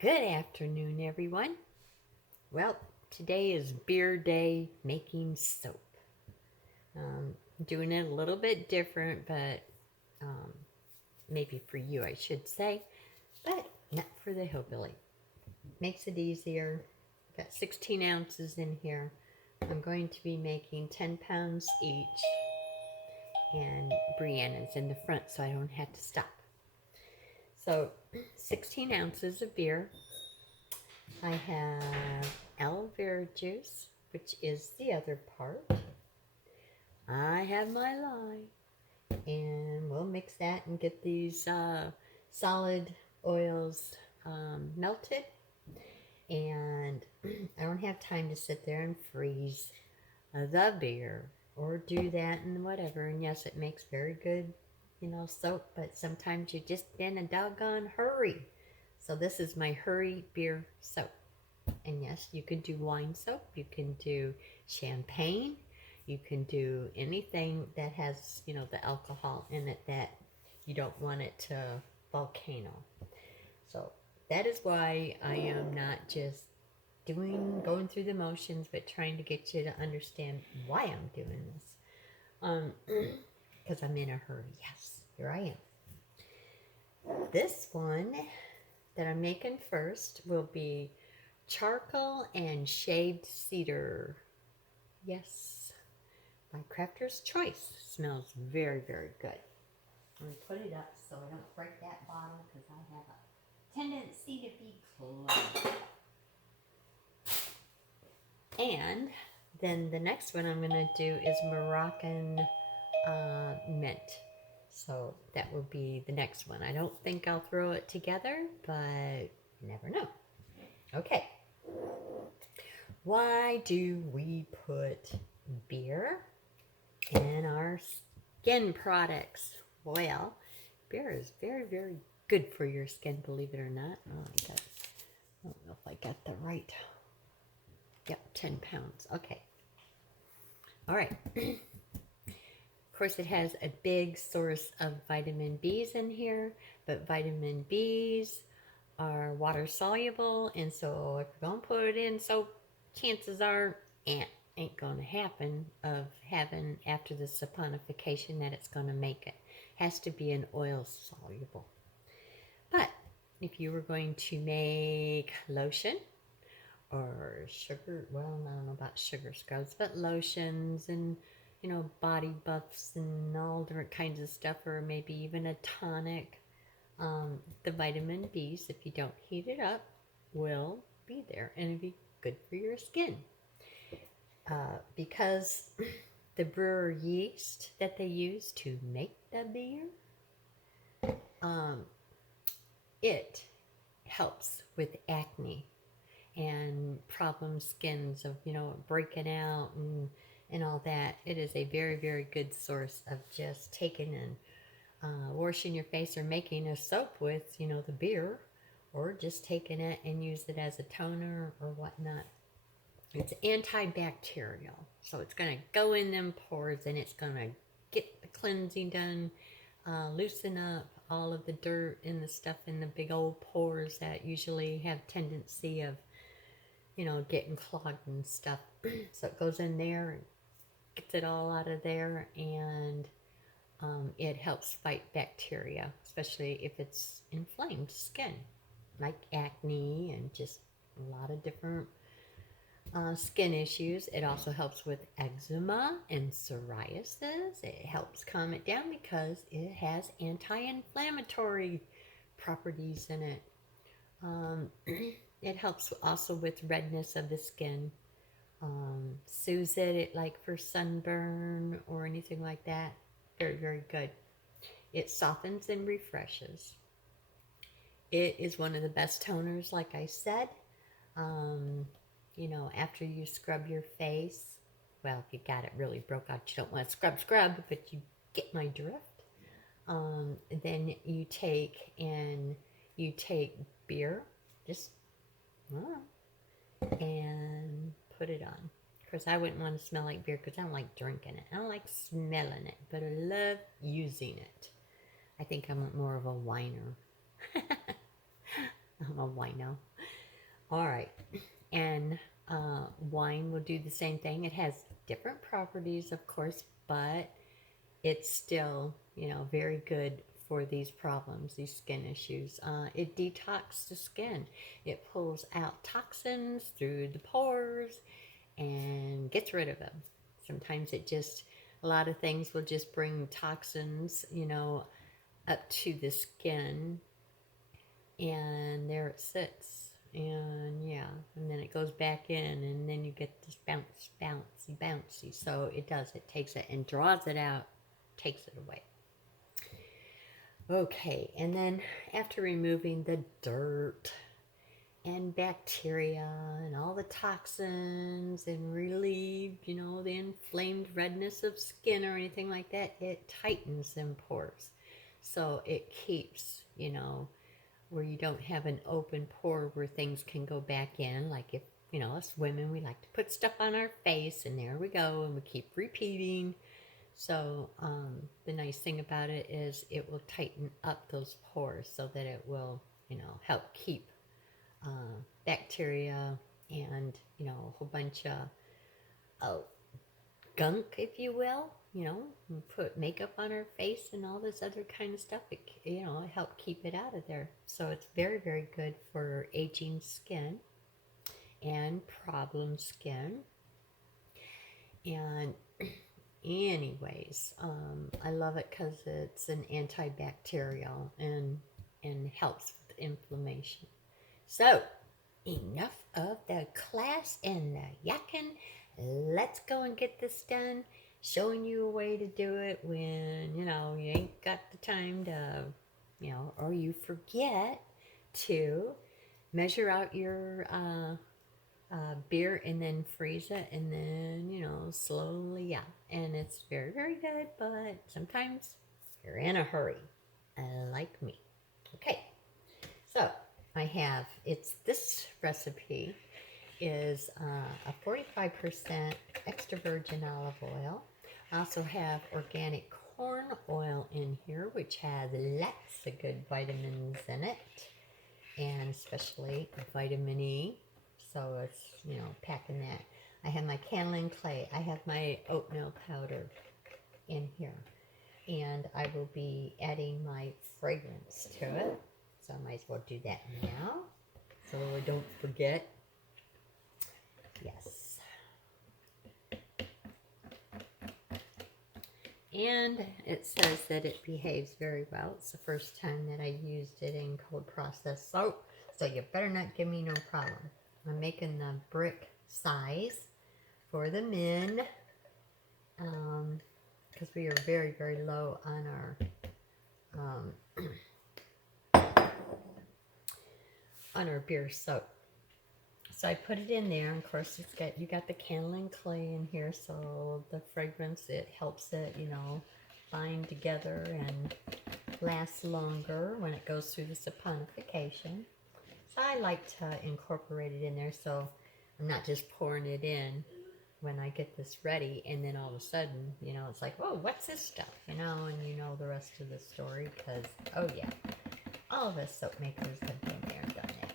Good afternoon, everyone. Well, today is beer day making soap. Doing it a little bit different, but um, maybe for you, I should say, but not for the hillbilly. Makes it easier. Got 16 ounces in here. I'm going to be making 10 pounds each, and Brianna's in the front, so I don't have to stop. So, 16 ounces of beer. I have aloe vera juice, which is the other part. I have my lye, and we'll mix that and get these solid oils melted. And I don't have time to sit there and freeze the beer or do that and whatever. And yes, it makes very good, soap, but sometimes you're just in a doggone hurry. So this is my hurry beer soap. And yes, you can do wine soap, you can do champagne, you can do anything that has, the alcohol in it that you don't want it to volcano. So that is why I am not just going through the motions, but trying to get you to understand why I'm doing this. Because I'm in a hurry. Yes, here I am. This one that I'm making first will be charcoal and shaved cedar. Yes, my Crafter's Choice. Smells very, very good. I'm going to put it up so I don't break that bottle because I have a tendency to be clumsy. And then the next one I'm going to do is Moroccan mint. So that will be the next one. I don't think I'll throw it together, but you never know. Okay. Why do we put beer in our skin products? Well, beer is very, very good for your skin, believe it or not. I don't know if I got the right. Yep, 10 pounds. Okay. All right. Of course, it has a big source of vitamin B's in here, but vitamin B's are water soluble, and so if you're going to put it in soap, chances are ain't going to happen of having after the saponification that it's going to make it. Has to be an oil soluble. But if you were going to make lotion or sugar, well, I don't know about sugar scrubs, but lotions and body buffs and all different kinds of stuff, or maybe even a tonic, the vitamin B's, if you don't heat it up, will be there and it'll be good for your skin. Because the brewer yeast that they use to make the beer, it helps with acne and problem skins of, breaking out and all that. It is a very, very good source of just taking and washing your face or making a soap with, the beer, or just taking it and use it as a toner or whatnot. It's antibacterial, so it's going to go in them pores and it's going to get the cleansing done, loosen up all of the dirt and the stuff in the big old pores that usually have tendency of, getting clogged and stuff. So it goes in there and gets it all out of there, and it helps fight bacteria, especially if it's inflamed skin, like acne and just a lot of different skin issues. It also helps with eczema and psoriasis. It helps calm it down because it has anti-inflammatory properties in it. It helps also with redness of the skin. Soothes it like for sunburn or anything like that. Very, very good. It softens and refreshes. It is one of the best toners, like I said. After you scrub your face, well, if you got it really broke out, you don't want to scrub, but you get my drift. Then you take beer, just and put it on. Of course, I wouldn't want to smell like beer because I don't like drinking it. I don't like smelling it, but I love using it. I think I'm more of a whiner. I'm a wino. All right. And wine will do the same thing. It has different properties, of course, but it's still, very good for these problems, these skin issues. It detoxes the skin. It pulls out toxins through the pores and gets rid of them. Sometimes a lot of things will just bring toxins, up to the skin, and there it sits. And yeah, and then it goes back in, and then you get this bouncy. So it takes it and draws it out, takes it away. Okay, and then after removing the dirt and bacteria and all the toxins and relieve, the inflamed redness of skin or anything like that, it tightens them pores. So it keeps, where you don't have an open pore where things can go back in. Like if, us women, we like to put stuff on our face, and there we go, and we keep repeating. So the nice thing about it is it will tighten up those pores so that it will, help keep bacteria and, a whole bunch of gunk, if you will. We put makeup on our face and all this other kind of stuff. It help keep it out of there. So it's very, very good for aging skin and problem skin. And anyways, I love it because it's an antibacterial and helps with inflammation. So enough of the class and the yakking. Let's go and get this done. Showing you a way to do it when, you ain't got the time to, or you forget to measure out your beer and then freeze it, and then, slowly, yeah. And it's very, very good, but sometimes you're in a hurry, like me. Okay, so this recipe is a 45% extra virgin olive oil. I also have organic corn oil in here, which has lots of good vitamins in it, and especially vitamin E. So it's, packing that. I have my cannelin clay. I have my oatmeal powder in here. And I will be adding my fragrance to it. So I might as well do that now, so I don't forget. Yes. And it says that it behaves very well. It's the first time that I used it in cold processed soap, so you better not give me no problem. I'm making the brick size for the men, because we are very, very low on our beer soap. So I put it in there, and of course you got the cannelin clay in here, so the fragrance, it helps it, bind together and last longer when it goes through the saponification. So I like to incorporate it in there, so I'm not just pouring it in when I get this ready, and then all of a sudden, it's like, whoa, what's this stuff, and the rest of the story, because, oh yeah, all of us soap makers have been there and done that.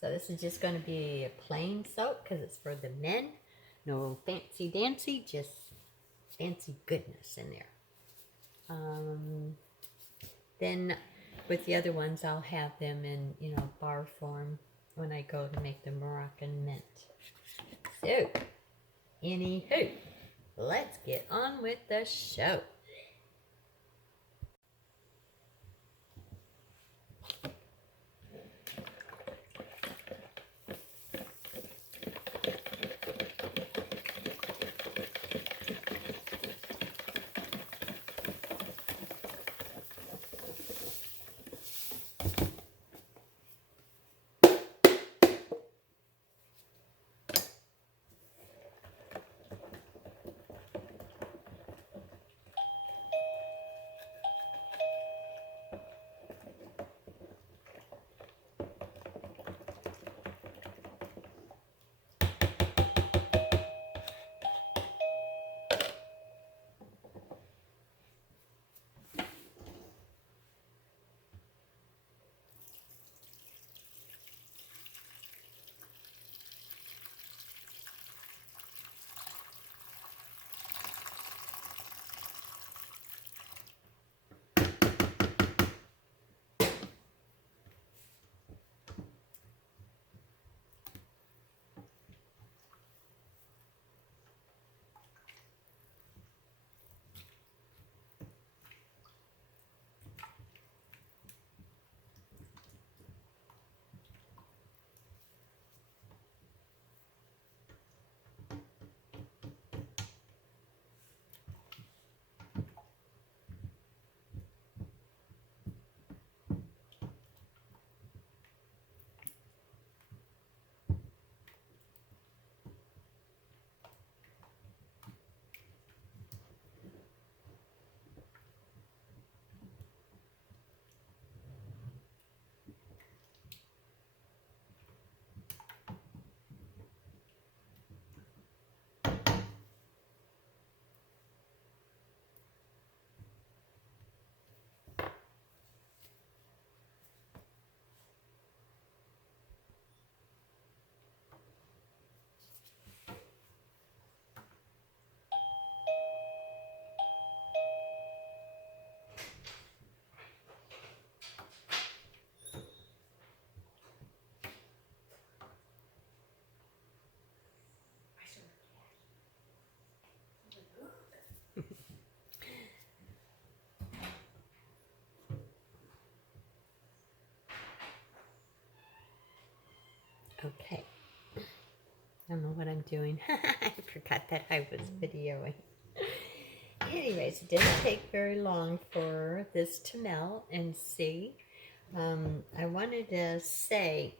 So this is just going to be a plain soap because it's for the men. No fancy dancy, just fancy goodness in there. Then with the other ones, I'll have them in, bar form when I go to make the Moroccan mint. So, anywho, let's get on with the show. don't know what I'm doing. I forgot that I was videoing. Anyways, it didn't take very long for this to melt and see. I wanted to say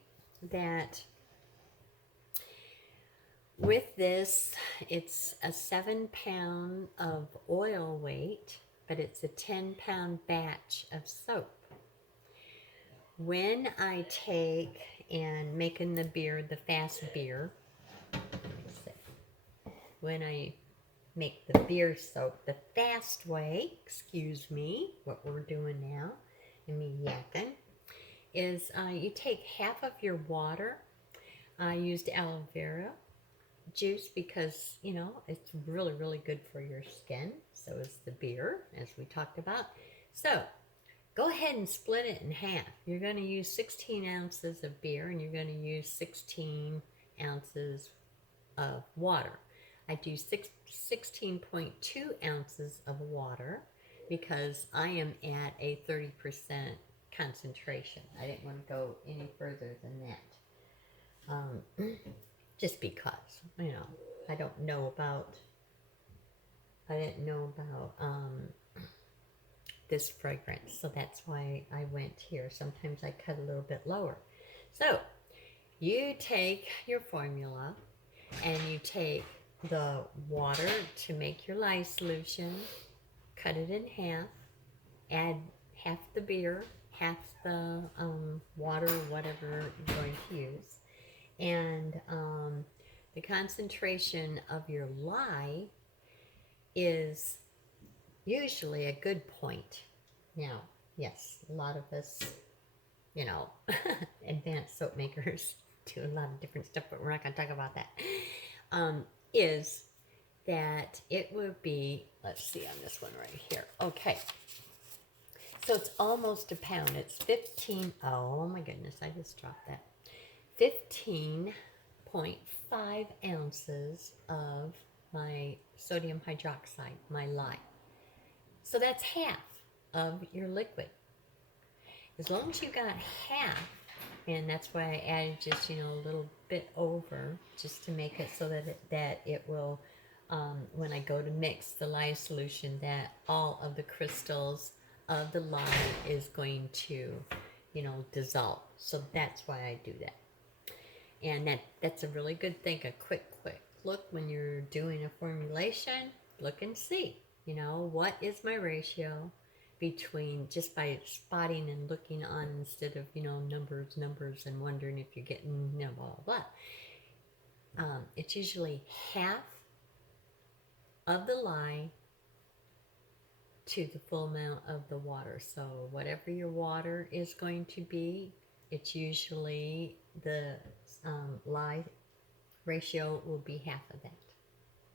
that with this, it's a 7 pound of oil weight, but it's a 10-pound batch of soap. When I take and making the beer, the fast beer, when I make the beer soap the fast way, excuse me, what we're doing now, and me yakking, is you take half of your water. I used aloe vera juice because, you know, it's really, really good for your skin. So is the beer, as we talked about. So go ahead and split it in half. You're going to use 16 ounces of beer, and you're going to use 16 ounces of water. I do 16.2 ounces of water because I am at a 30% concentration. I didn't want to go any further than that. Just because, you know, I didn't know about this fragrance, so that's why I went here. Sometimes I cut a little bit lower. So you take your formula and you take the water to make your lye solution, cut it in half, add half the beer, half the water, whatever you're going to use, and the concentration of your lye is usually a good point. Now, yes, a lot of us, you know, advanced soap makers do a lot of different stuff, but we're not going to talk about that. Is that it would be, let's see on this one right here. Okay. So it's almost a pound. It's 15, oh my goodness, I just dropped that. 15.5 ounces of my sodium hydroxide, my lye. So that's half of your liquid. As long as you got half, and that's why I added just, you know, a little bit over, just to make it so that it will, when I go to mix the lye solution, that all of the crystals of the lye is going to, you know, dissolve. So that's why I do that. And that's a really good thing, a quick look when you're doing a formulation. Look and see, you know, what is my ratio between, just by spotting and looking on, instead of, you know, numbers and wondering if you're getting, you know, blah, blah, blah. It's usually half of the lye to the full amount of the water. So whatever your water is going to be, it's usually the lye ratio will be half of that.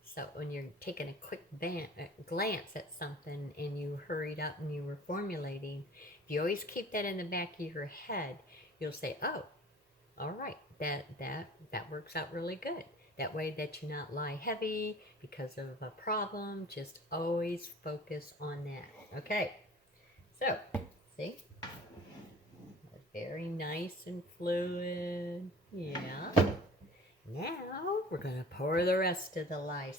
So when you're taking a quick glance at something and you hurried up and you were formulating, if you always keep that in the back of your head, you'll say, oh, all right, that works out really good. That way that you're not lye heavy because of a problem. Just always focus on that. Okay, so see, very nice and fluid. Yeah. Now we're going to pour the rest of the lye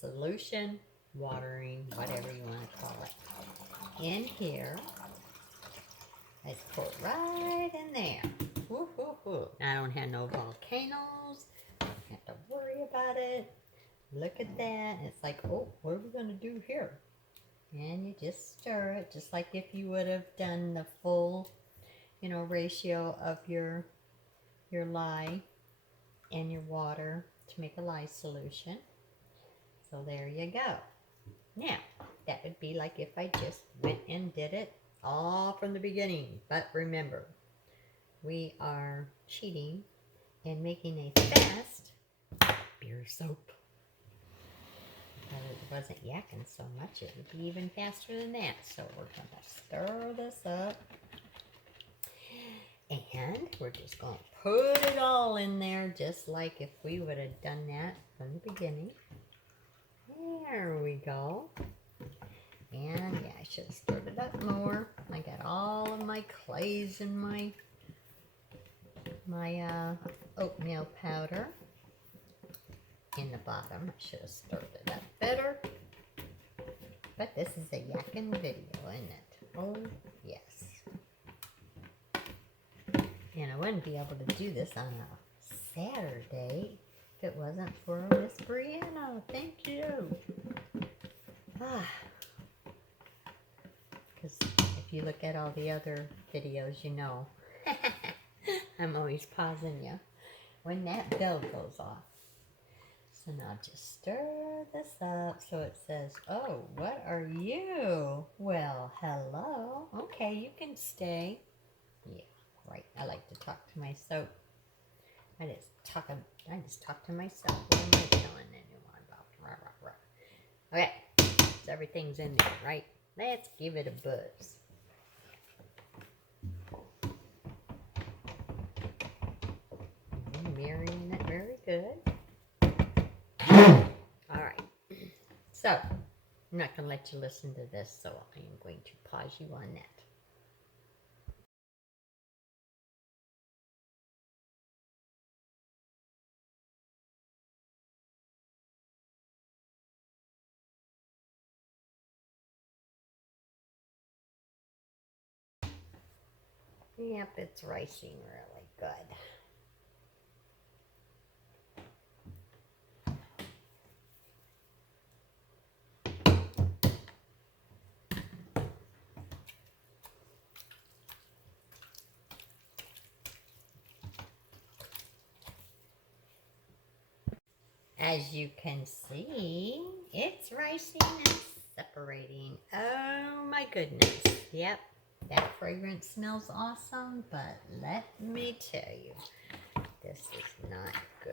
solution, watering, whatever you want to call it, in here. Let's pour it right in there. Woo, woo, woo. I don't have no volcanoes. I don't have to worry about it. Look at that. It's like, oh, what are we going to do here? And you just stir it, just like if you would have done the full, you know, ratio of your lye and your water to make a lye solution. So there you go. Now, that would be like if I just went and did it all from the beginning. But remember, we are cheating and making a fast beer soap. If it wasn't yakking so much, it would be even faster than that. So we're going to stir this up. And we're just going to put it all in there, just like if we would have done that from the beginning. There we go. And yeah, I should have stirred it up more. I got all of my clays and my oatmeal powder. in the bottom. I should have stirred it up better. But this is a yakking video, isn't it? Oh, yes. And I wouldn't be able to do this on a Saturday if it wasn't for Miss Brianna. Thank you. Because if you look at all the other videos, you know I'm always pausing you when that bell goes off. So now just stir this up so it says, oh, what are you? Well, hello. Okay, you can stay. Yeah, right. I like to talk to myself. I just talk to myself. What am I telling anyone about? Rah, rah, rah. Okay, so everything's in there, right? Let's give it a buzz. Marrying it very good. All right. So, I'm not going to let you listen to this, so I am going to pause you on that. Yep, it's ricing really good. As you can see, it's ricing and separating. Oh my goodness. Yep, that fragrance smells awesome, but let me tell you, this is not good.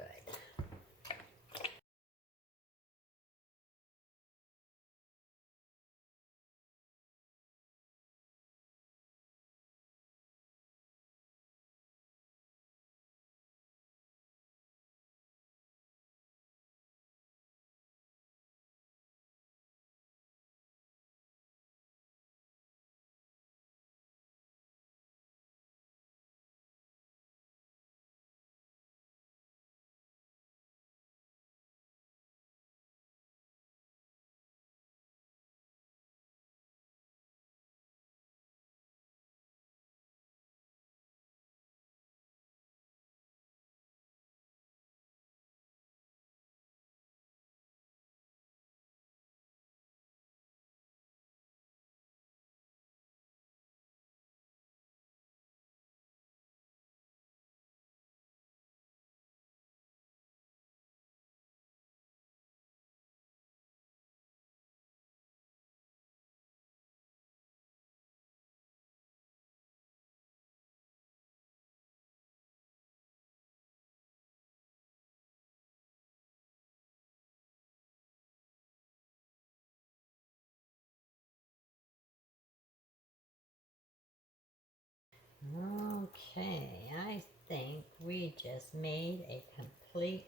Okay, I think we just made a complete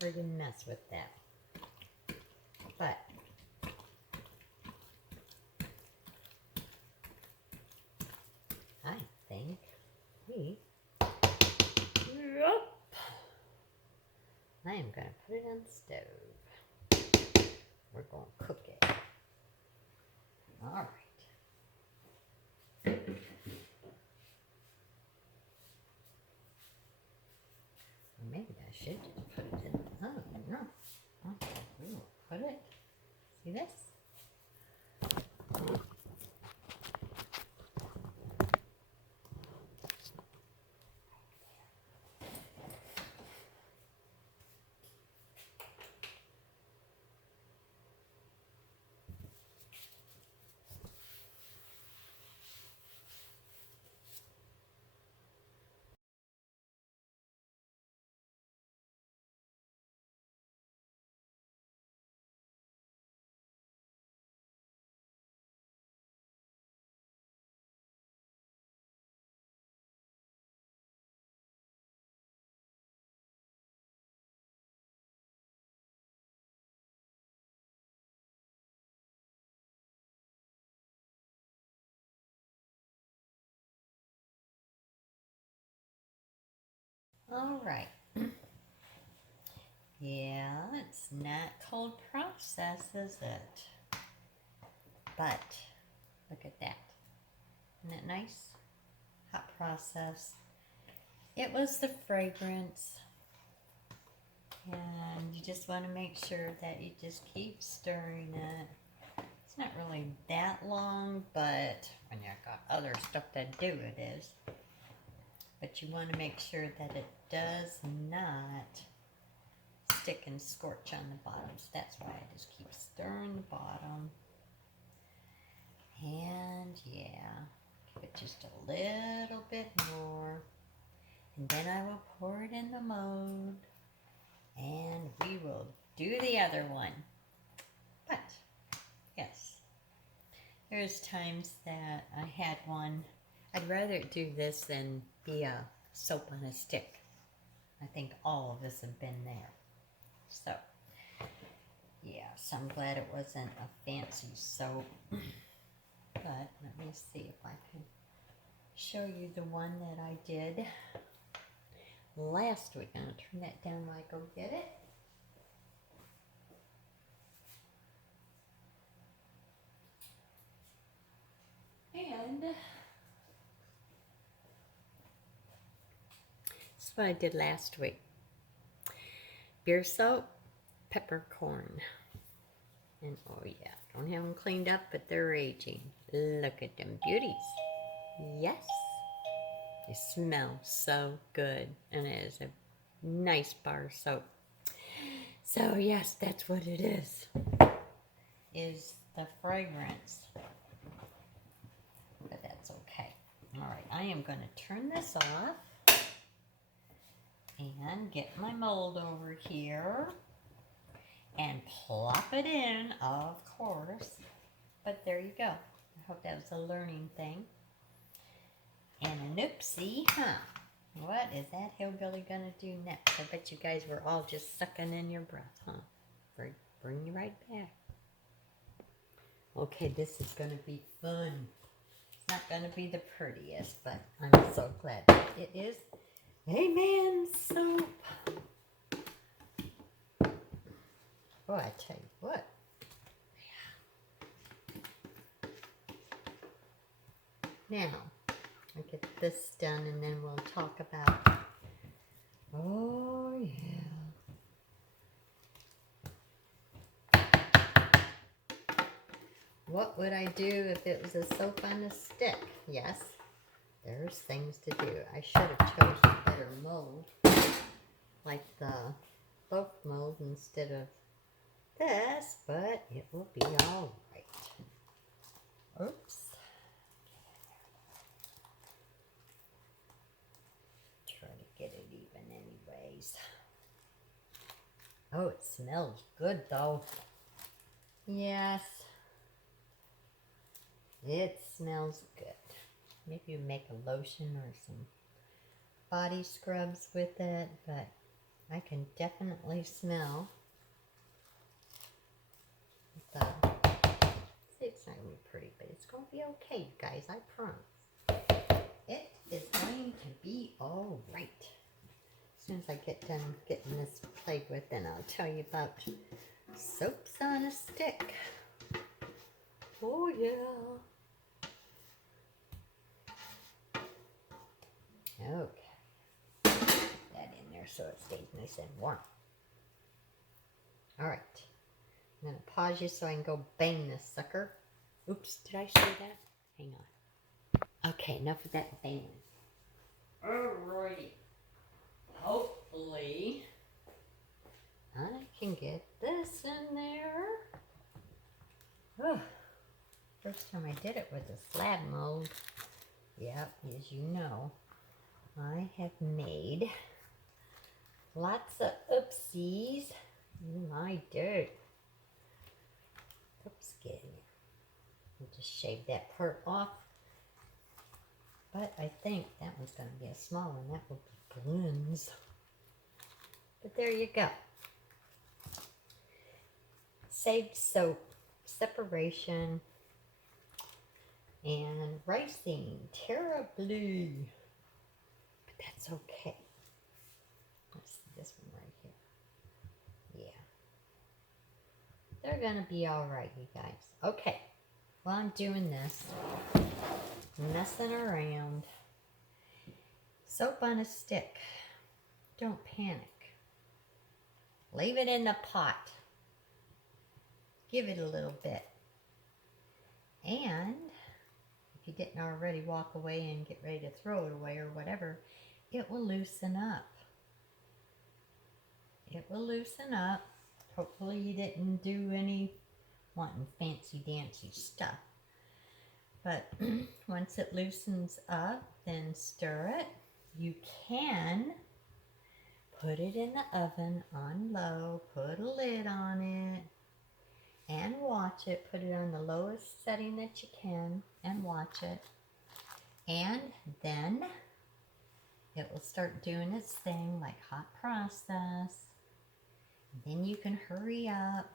friggin' mess with that. But I think we, yep, I am going to put it on the stove. We're going to cook it. All right. Maybe I should just put it in. Oh, no. Okay, we will put it. See this? All right. Yeah, it's not cold process, is it? But look at that. Isn't that nice? Hot process. It was the fragrance. And you just want to make sure that you just keep stirring it. It's not really that long, but when you've got other stuff to do, it is. But you want to make sure that it does not stick and scorch on the bottom. So that's why I just keep stirring the bottom. And yeah, give it just a little bit more. And then I will pour it in the mold. And we will do the other one. But, yes, there's times that I had one. I'd rather do this than be a soap on a stick. I think all of us have been there. So, yes, I'm glad it wasn't a fancy soap. But let me see if I can show you the one that I did last week. I'm going to turn that down while I go get it. And this is what I did last week. Beer soap, peppercorn. And oh yeah, don't have them cleaned up, but they're aging. Look at them beauties. Yes. They smell so good. And it is a nice bar soap. So yes, that's what it is the fragrance. But that's okay. All right, I am going to turn this off and get my mold over here and plop it in, of course. But there you go. I hope that was a learning thing. And an oopsie, huh? What is that hillbilly going to do next? I bet you guys were all just sucking in your breath, huh? Bring you right back. Okay, this is going to be fun. It's not going to be the prettiest, but I'm so glad it is a man soap. Oh, I tell you what. Now, I'll get this done and then we'll talk about, oh yeah. What would I do if it was a soap on a stick? Yes, there's things to do. I should have chosen a better mold, like the loaf mold instead of this, but it will be all right. Oops. Try to get it even anyways. Oh, it smells good though. Yes. It smells good. Maybe you make a lotion or some body scrubs with it, but I can definitely smell the, see, it's not going to be pretty, but it's going to be okay, you guys, I promise. It is going to be all right. As soon as I get done getting this played with, then I'll tell you about soaps on a stick. Oh yeah. Okay. Put that in there so it stays nice and warm. Alright. I'm going to pause you so I can go bang this sucker. Oops, did I say that? Hang on. Okay, enough of that banging. Alrighty. Hopefully I can get this in there. Oh, first time I did it with a slab mold. Yep, as you know, I have made lots of oopsies in my dirt. Oops, get in there. I'll just shave that part off. But I think that one's going to be a small one. That will be Glenn's. But there you go. Saved soap, separation, and ricing terribly. But that's okay. Let's see this one right here. They're going to be all right, you guys. Okay, while I'm doing this, messing around, soap on a stick. Don't panic. Leave it in the pot. Give it a little bit. And if you didn't already walk away and get ready to throw it away or whatever, it will loosen up. It will loosen up. Hopefully you didn't do any wanting fancy dancy stuff. But once it loosens up, then stir it. You can put it in the oven on low, put a lid on it, and watch it. Put it on the lowest setting that you can and watch it. And then it will start doing its thing like hot process. Then you can hurry up,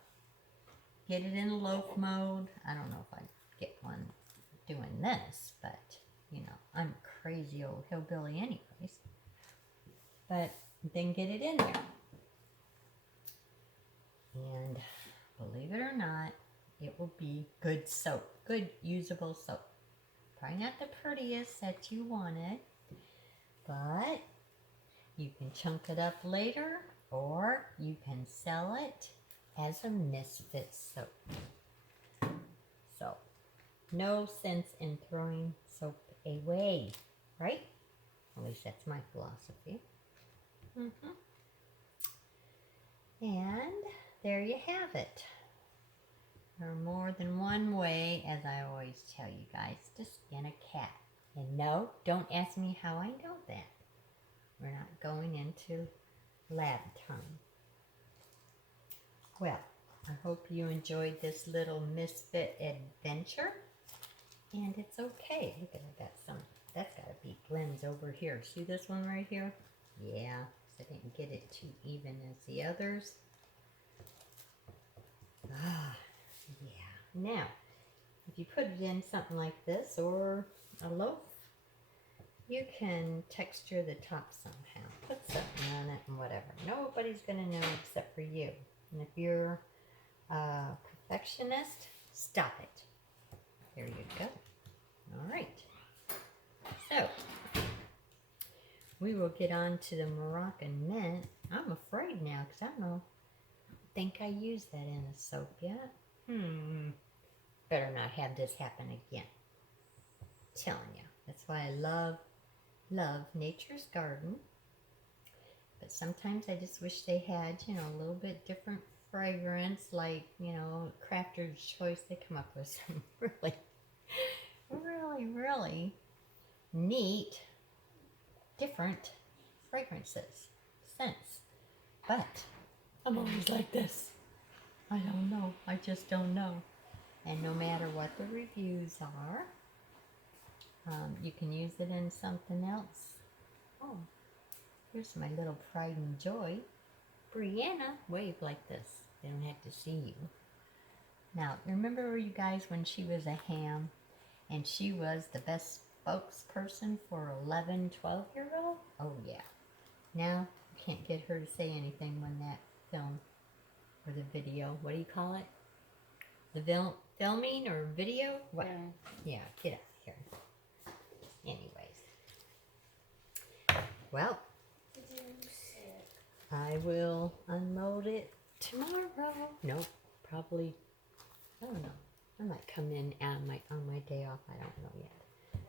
get it in loaf mode. I don't know if I'd get one doing this, but you know, I'm a crazy old hillbilly anyways. But then get it in there. And believe it or not, it will be good soap, good usable soap. Probably not the prettiest that you wanted, but you can chunk it up later, or you can sell it as a misfit soap. So, no sense in throwing soap away, right? At least that's my philosophy. And there you have it. There are more than one way, as I always tell you guys, to skin a cat. And no, don't ask me how I know that. We're not going into lab time. Well, I hope you enjoyed this little misfit adventure. And it's okay. Look at I got some. That's got to be blends over here. See this one right here? Yeah, I didn't get it too even as the others. Ah, yeah. Now, if you put it in something like this or a loaf, you can texture the top somehow. Put something on it and whatever. Nobody's going to know except for you. And if you're a perfectionist, stop it. There you go. All right. So, we will get on to the Moroccan mint. I'm afraid now because I don't think I used that in a soap yet. Better not have this happen again. Telling you. That's why I love Nature's Garden. But sometimes I just wish they had, you know, a little bit different fragrance, like, you know, Crafter's Choice. They come up with some really neat, different fragrances, scents. But I'm always like this. I don't know. I just don't know. And no matter what the reviews are, you can use it in something else. Oh, here's my little pride and joy. Brianna, wave like this. They don't have to see you. Now, remember you guys when she was a ham and she was the best spokesperson for 11, 12-year-old? Oh, yeah. Now, you can't get her to say anything when that film or the video, what do you call it? The filming or video? What? Yeah, get out of here. Anyways. Well, I will unload it tomorrow. Nope, probably, I don't know. I might come in on my day off. I don't know yet.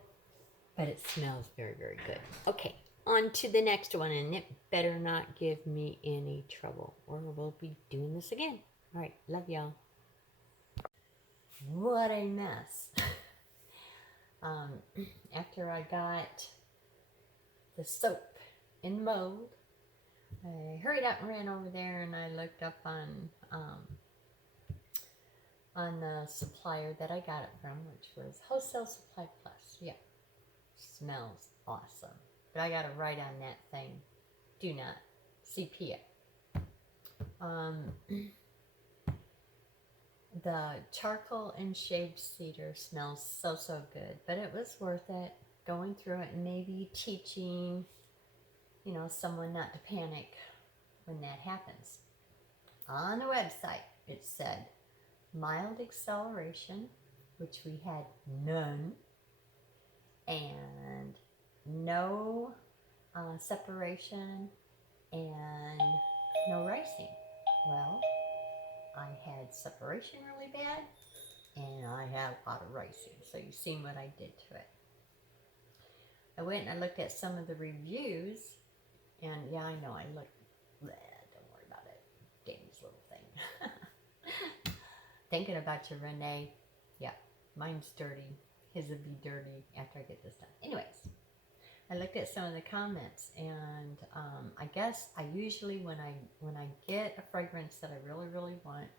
But it smells very, very good. Okay, on to the next one. And it better not give me any trouble or we'll be doing this again. All right, love y'all. What a mess. After I got the soap in mold, I hurried up and ran over there and I looked up on the supplier that I got it from, which was Wholesale Supply Plus. Yeah, smells awesome. But I got to write on that thing, do not CP it. The charcoal and shaved cedar smells so good, but it was worth it going through it and maybe teaching, you know, someone not to panic when that happens. On the website, it said, mild acceleration, which we had none, and no separation, and no racing. Well, I had separation really bad, and I had a lot of racing. So you see what I did to it. I went and I looked at some of the reviews, and yeah, I know I look, bleh, don't worry about it. Dame's little thing. Thinking about you, Renee. Yeah, mine's dirty. His will be dirty after I get this done. Anyways, I looked at some of the comments, and I guess I usually, when I get a fragrance that I really, really want,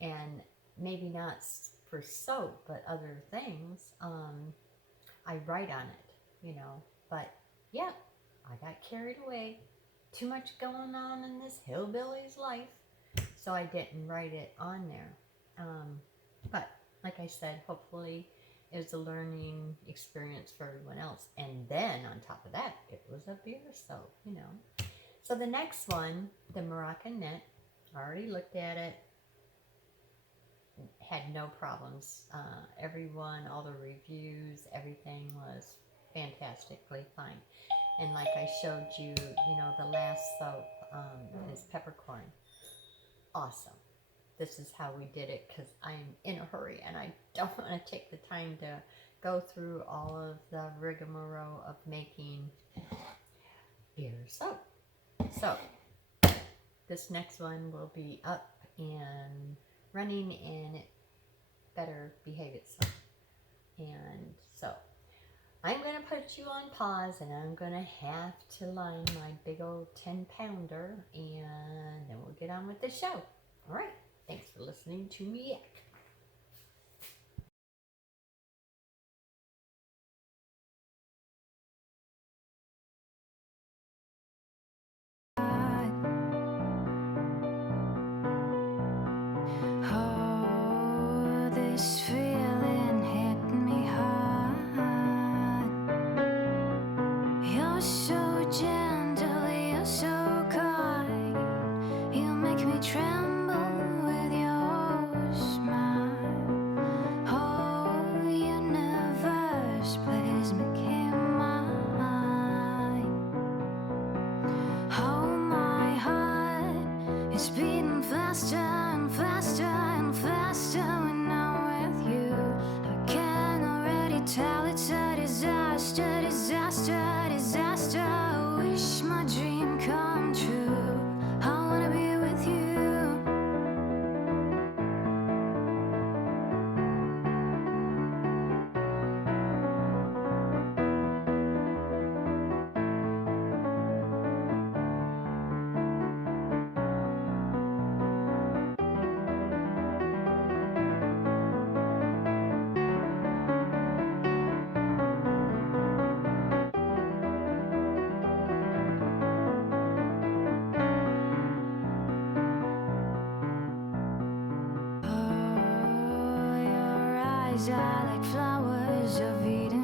and maybe not for soap, but other things, I write on it, you know. But yeah, I got carried away. Too much going on in this hillbilly's life, so I didn't write it on there. But like I said, hopefully it was a learning experience for everyone else. And then on top of that, it was a beer soap, you know. So the next one, the Moroccan Knit, I already looked at it. Had no problems. Everyone, all the reviews, everything was fantastically fine. And like I showed you, you know, the last soap is peppercorn. Awesome. This is how we did it, because I'm in a hurry and I don't want to take the time to go through all of the rigmarole of making beer soap. So this next one will be up and running, and it better behave itself. And so I'm going to put you on pause, and I'm going to have to line my big old 10-pounder, and then we'll get on with the show. All right. Thanks for listening to me yak. Oh, this feeling hit me hard. You're so gentle, you're so kind. You make me tremble with your smile. Oh, universe, please became mine. Oh, my heart is beating faster and faster and faster when I'm with you. I can already tell it's a disaster, disaster, disaster. I wish my dream come true. I wanna be with you. Oh, your eyes are like flowers of Eden.